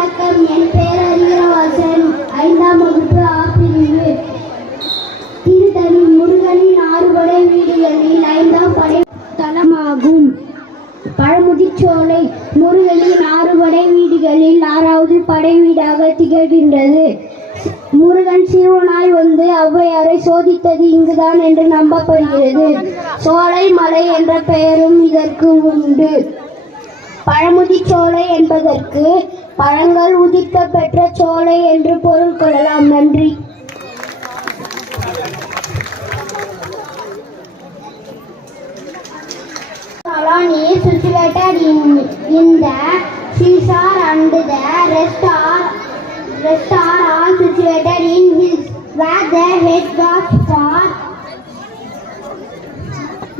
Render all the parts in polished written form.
வணக்கம். என் பெயர் அறிஞராசன். 5ஆம் வகுப்பு ஆ பிரிவு. திருத்தணி முருகனின் 6 படை வீடுகளில் 5ஆம் படை தலமாகும். பழமுதிர்ச்சோலை முருகனின் 6 படை வீடுகளில் 6வது படை வீடாக திகழ்கின்றது. முருகன் சிறுவனாய் வந்து ஔவையாரை சோதித்தது இங்குதான் என்று நம்பப்படுகிறது. சோலை மலை என்ற பெயரும் இதற்கு உண்டு. பழமுதிர்ச்சோலை என்பதற்கு பழங்கள் உதிர்க்க பெற்ற சோலை என்று பொருள் கொள்ளலாம். நன்றி. Salon is situated in the seashore and the rest are all situated in hills where the headwaters for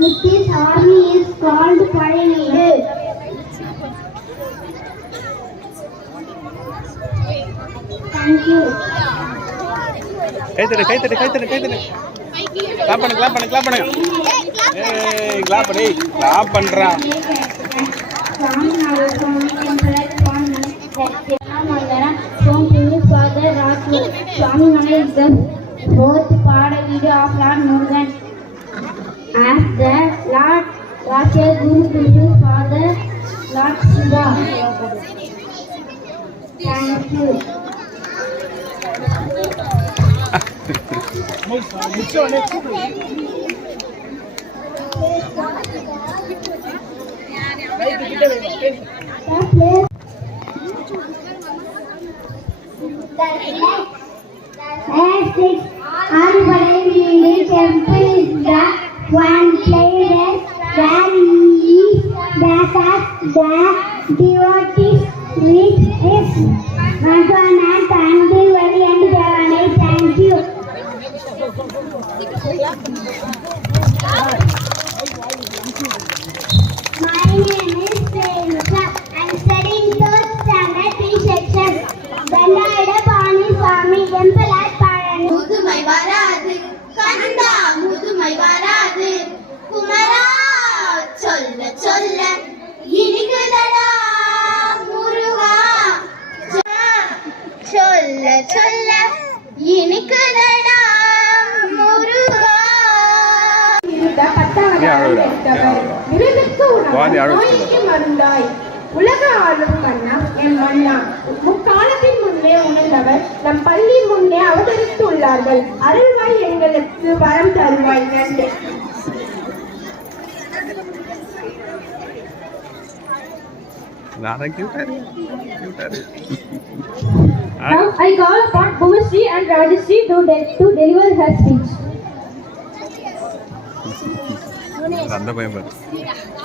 this army is called Padaneedu. Thank you. கை தட்டு கிளாப் பண்ணுங்க ஏய் கிளாப் பண்றா. Father Swaminarayan is the 4th Padaveedu of Lord Murugan. As the Lord was a Guru to his father Lord Shiva. Thank you. Arubadai temple is the one place where he blesses the devotees with his Madhvanant and Vali and Devanai. Thank you. My name is Premika. I am studying 3rd standard P section. Dandayadapani Swami temple at Padani. முதுமை வராது கண்டா முதுமை வராது குமரா சொல்ல சொல்ல இனிக்குதடா முருகா சொல்ல சொல்ல இனிக்குதடா முருகா. மருந்தாய் உலக ஆளும் மன்னா என் மன்னா முக்காலத்தின் முன்னே உணர்ந்தவர் நம் பள்ளி முன்னே அவதரித்து உள்ளார்கள். அருள்வாய் எங்களுக்கு வரம் தருவாய். நன்றி. Now I call upon Bhumishri and Rajashri to deliver her speech.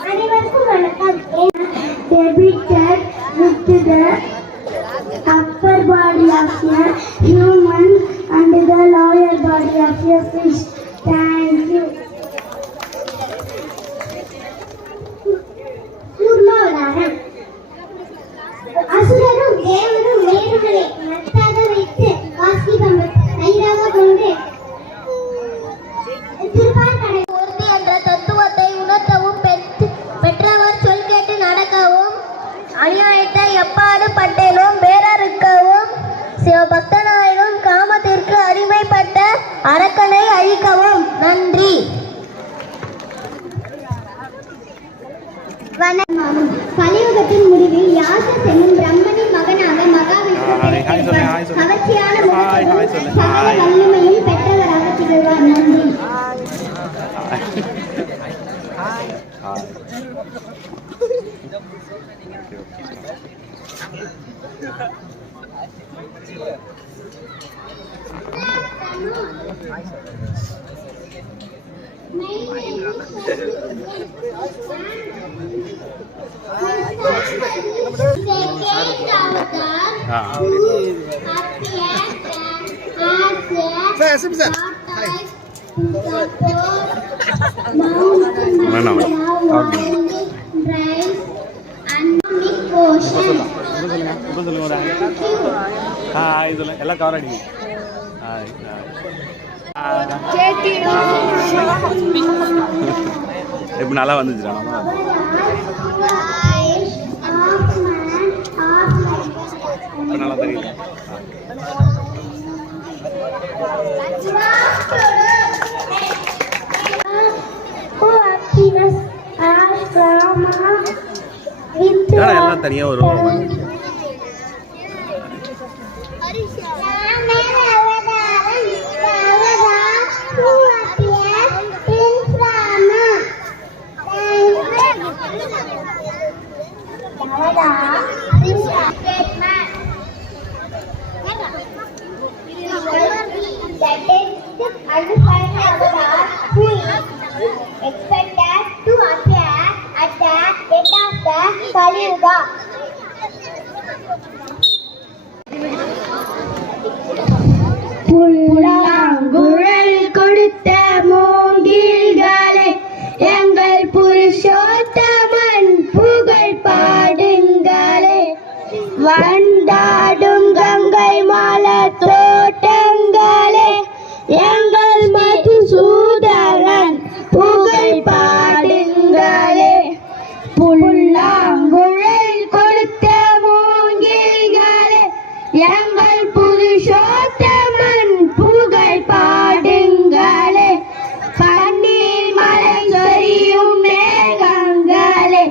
அனைவருக்கும் வணக்கம். Debited with the upper body of a human and the lower body of a fish. Thank you. கூர்மாவதாரம். அசுரரும் தேவரும் வேறுகளை நட்டாக வைத்து வாசிகம் கைதாக கொண்டு திருப்பார்கடை ஒருத்தி என்ற தத்துவத்தை உணர்த்தவும் பெற்றவர் சொல் கேட்டு நடக்கவும் அநியாயத்தை எப்பாடு பட்டேனும் வேறறுக்கவும் சிவபக்தனாயினும் காமத்திற்கு அடிமைப்பட்ட அரக்கனை அழிக்கவும். நன்றி. கலியுகத்தின் முடிவில் யாசஸ் என்னும் பிரம்மனின் மகனாக மகாவிஷ்ணு கவர்ச்சியான முகத்துடன் சகல வல்லமையும் பெற்றவராக திகழ்வார். நன்றி. எல்லாம் கவர் அடிங்க. இப்போ நல்லா வந்துச்சுடா. இப்போ நல்லா தெரியுது. ஏன்னா எல்லாம் தனியாக வருவாங்க. Expected to appear at the end of the Kali Yuga. புல்லாங்குழல் கொடுத்த மூங்கில்களே எங்கள் புருஷோத்தமன் புகழ் பாடுங்களே வண்டாடும் கங்கை மலர் தோட்டங்களே எங்கள் மதுசூதரன் புகழ் பாடுங்களே புல்லாங்குழல் கொடுத்த மூங்கில்களே எங்கள் புருஷோத்தமன் புகழ் பாடுங்களே கண்ணீர் மலை சொரியும் மேகங்களே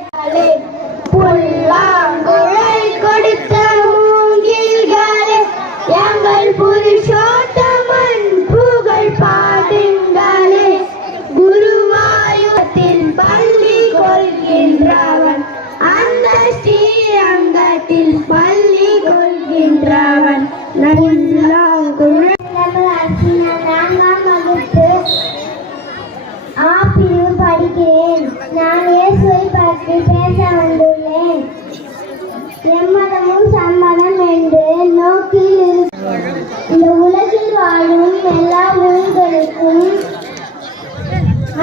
புல்லாங்குழல் கொடுத்த மூங்கில்களே எங்கள் புருஷோத்தமன் புகழ் பாடுங்களே குருவாயூரத்தில் பள்ளி கொள்கின்றவன் அந்த ஸ்ரீரங்கத்தில் பள்ளி கொள்கின்றவன் ஆப்பிரில் படிக்கிறேன். நான் இயேசுவை பற்றி பேச வந்துள்ளேன். எம்மதமும் சம்மதம் என்று நோக்கில் இருக்கும் இந்த உலகில் வாழும் எல்லா உயிர்களுக்கும்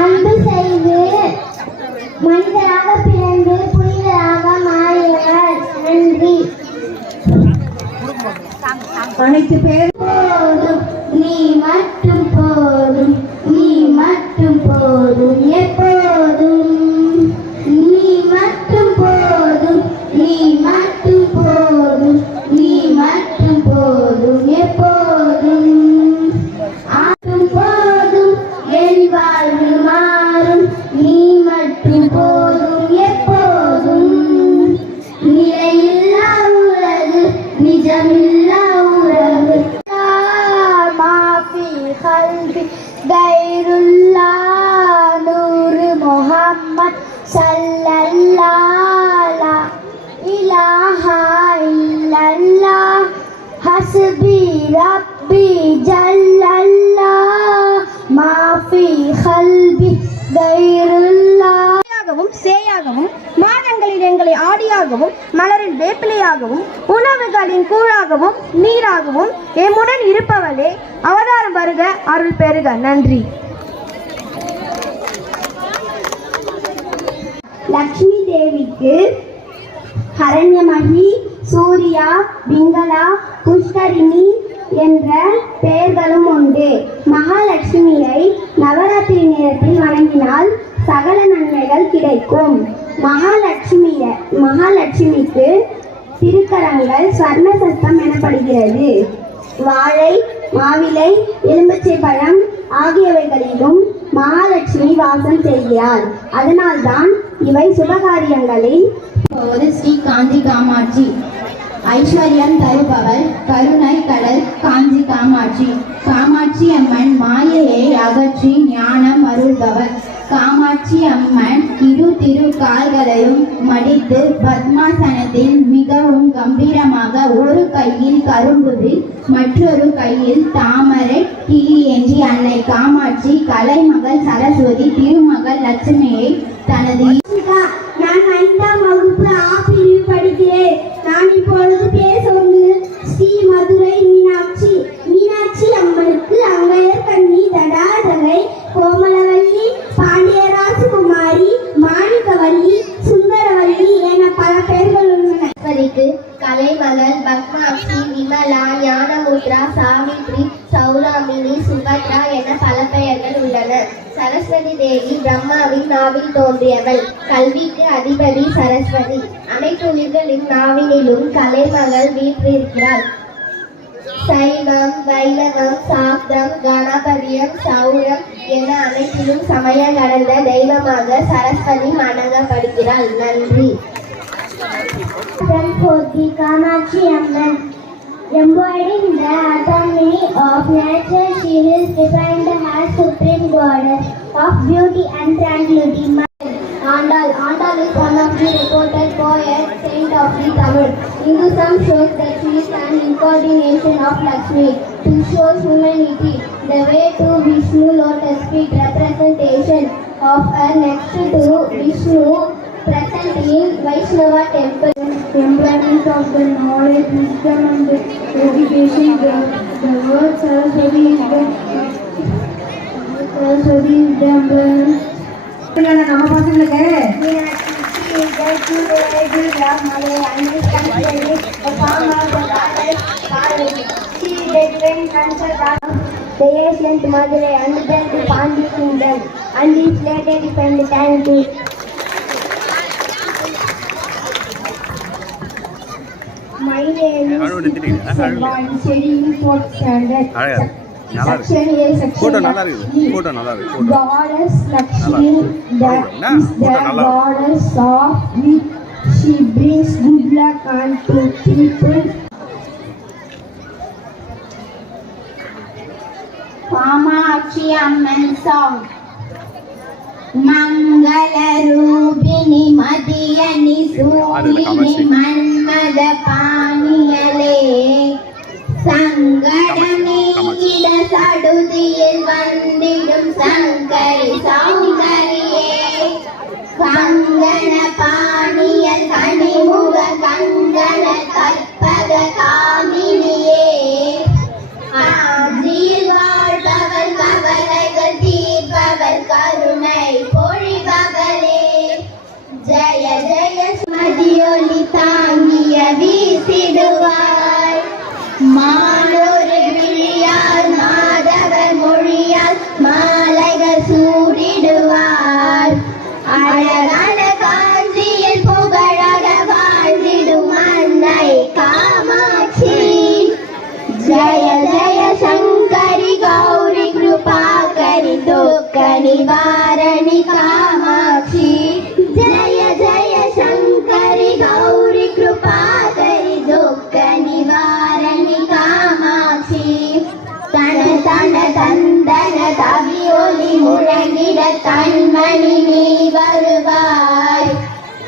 அன்பு செய்து மனிதராக பிறந்து புனிதராக மாறியவர். நன்றி. அனைத்து பேர் போதும் நீ மட்டும் போதும் நீ மட்டும் போதும் எப்போதும் நீ மட்டும் போதும் நீ மட்டும் போதும் நீ மட்டும் போதும் எப்போதும் ஆட்டும் போதும் என் வாழ்வு மாறும் நீ மட்டும் போதும் எப்போதும் நிலையில்லா உலகு நிஜமில்லா உறவு மாஃபி கல்வி கைருல்லாஹ் நூறு முஹம்மத் ஸல்லல்லாஹு லா இலாஹா இல்லல்லாஹ் ஹஸ்பி ரப்பி ஜல்லல்லாஹ் மாஃபி கல்வி கைருல்லாஹ். சேயாகவும் மாதங்களில் எங்களை ஆடியாகவும் மலரில் வேப்பிலையாகவும் உணவுகளின் கூழாகவும் நீராகவும் எம்முடன் இருப்பவளே அவதாரம் வருக அருள் பெருக. நன்றி. லக்ஷ்மி தேவிக்கு ஹரண்யமகி, சூர்யா, பிங்களா, புஷ்கரிணி என்ற பெயர்களும் உண்டு. மகாலட்சுமியை நவராத்திரி நேரத்தில் வணங்கினால் சகல நன்மைகள் கிடைக்கும். மகாலட்சுமிக்கு திருக்கரங்கள் ஸ்வர்ண சஸ்தம் எனப்படுகிறது. வாழை, மாவிலை, எலுமிச்சை பழம் ஆகியவைகளிலும் மகாலட்சுமி வாசம் செய்கிறார். அதனால்தான் இவை சுபகாரியங்களில் ஸ்ரீ காஞ்சி காமாட்சி. ஐஸ்வர்யம் தருபவள் கருணை கடல் காஞ்சி காமாட்சி. காமாட்சி அம்மன் மாயையை அகற்றி ஞானம் அருள்பவர். காமாட்சி அம்மன் திரு கால்களையும் மடித்து பத்மாசனத்தில் மிகவும் கம்பீரமாக ஒரு கையில் கரும்புவில் மற்றொரு கையில் தாமரை கிளி ஏந்தி அன்னை காமாட்சி கலைமகள் சரஸ்வதி திருமகள் லட்சுமியை தனது நான் 5ஆம் வகுப்பு ஆ பிரிவு படிக்கிறேன். நான் இப்பொழுது பேச வந்து ஸ்ரீ மதுரை மீனாட்சி அம்மனுக்கு அங்கையர் கண்ணி, தடாதகை, கோமலவல்லி, பாண்டியராஜகுமாரி, மாணிக்கவல்லி, சுந்தரவல்லி என பல பெயர்கள் உள்ளன. கலைமகள், பத்மாட்சி, விமலா, ஞானமுத்ரா, சாவித்ரி, சௌராமினி, சுபத்ரா என பல பெயர்கள் உள்ளன. சரஸ்வதி தேவி பிரம்மாவின் நாவில் தோன்றியவள். கல்விக்கு அதிபதி சரஸ்வதி. அனைத்துயிர்களின் நாவினிலும் கலைமகள் வீற்றிருக்கிறாள். சைவம், வைணவம், சாக்தம், கணபதியம், சௌரம் என அனைத்திலும் சமயம் கடந்த தெய்வமாக சரஸ்வதி வணங்கப்படுகிறாள். நன்றி. For the Kamachi Amman, embodying the autonomy of nature, she is defined as supreme goddess of beauty and tranquility. Andal is one of the reported poet saint of the Tamil. Hinduism shows that she is an incarnation of Lakshmi to show humanity the way to Vishnu lotus feet, representation of her next to Vishnu present in Vaishnava temple. Embodiment of the knowledge, wisdom and education. The word Saraswati is the embodiment. நம்ம பசங்களுக்கு the ancient Madurai and then the Pandya kingdom and is later defended and to my name is studying fourth standard. Section A, section Goddess Lakshmi, that is the goddess of which she brings good luck unto people. Kamachi Amman song. Mangala Rubini Madiyani Sumini Manmada Paniyale Sangadani Ida Sadudiyil Vandidum Sankari Saundariye Kangana Paniyal Kanimuga Kangana Kalpaga Kaminiye Ajil Vardhaval Kavalagal Deepaval Karunai Poribavale Jaya Jaya Madiyoli Tangiya Visiduvar மாலோரு விழியால் மாதவர் மொழியால் மாலைகள் சூடிடுவார் அழகான காஞ்சியில் புகழாக வாழ்ந்திடும் அன்னை காமாட்சி ஜய ஜய சங்கரி கௌரி கிருபாகரி துக்க நிவாரணி காமாட்சி ஜய ஜய சங்கரி கௌரி கிருபாகரி துக்க நிவாரணி காமாட்சி தன தன தந்தன தவியொலி முழங்கிட கண்மணி நீ வருவாய்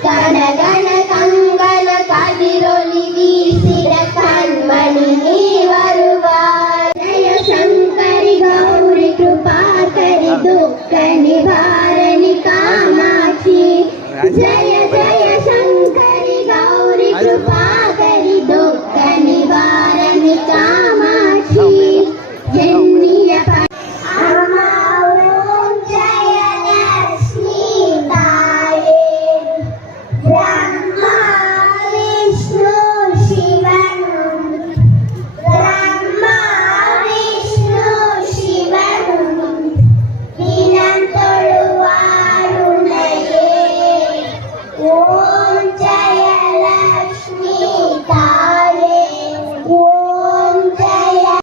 கன கன கங்கன கதிரொலி வீசிட கண்மணி நீ வருவாய் ஜய சங்கரி கௌரி கிருபாகரி துக்க நிவாரணி காமாட்சி ஜய ஜய சங்கரி கௌரி கிருபாகரி துக்க நிவாரணி காமாட்சி எண்ணிய Amma Om Jaya Lakshmi Taye Brahma Vishnu Shivan Brahma Vishnu Shivan Vinantoluvarunaye Om Jaya Lakshmi Taye Om Jaya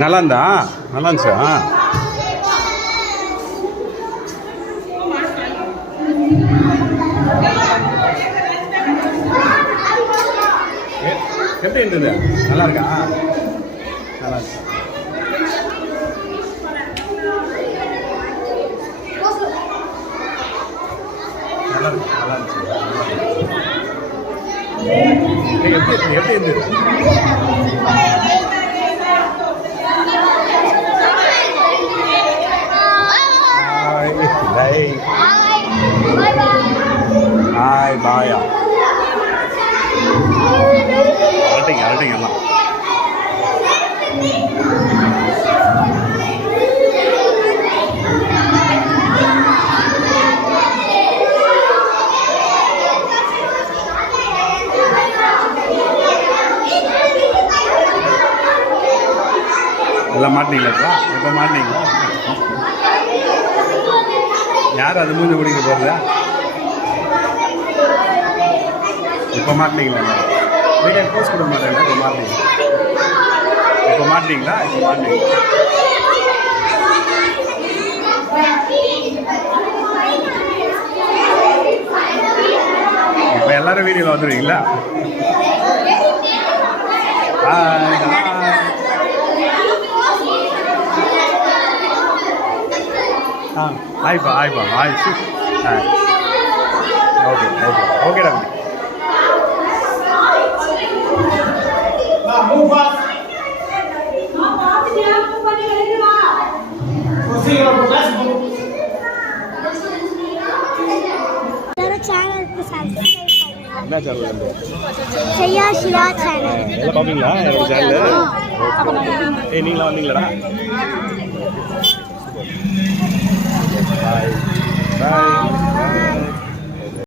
நல்லா இருந்தா நல்லா இருந்துச்சா எப்படி இருந்தது நல்லா இருக்கா நல்லா இருக்கு நல்லா இருக்கு நல்லா இருந்துச்சு எப்படி இருந்தது ஹாய் பாயா அரட்டிங்க எல்லாம் எல்லாம் மாட்டினீங்களா எப்போ மாட்டினீங்களா யார் அது மூஞ்சி முடிக்க போகிறதா? இப்போ மாட்டினீங்களா? வீடியோ போஸ்ட் கொடுக்க மாட்டேங்களா? இப்போ மாட்டினீங்க? இப்போ மாட்டினீங்களா? இப்போ மாட்டினீங்க? இப்போ எல்லாரும் வீடியோவில் வந்துடுவீங்களா? ஆயிப்பா ஆயிப்பா ஆயிடுச்சு. ஓகே ஓகே ஓகேடா. சேனலுக்கு சப்ஸ்கிரைப் என்ன சேனல்? செய்யா சிவா சேனல். எல்லாம் பார்ப்பீங்களா என்னோட சேனல்? நீங்களாம் வந்தீங்களாடா? பாய் பாய்.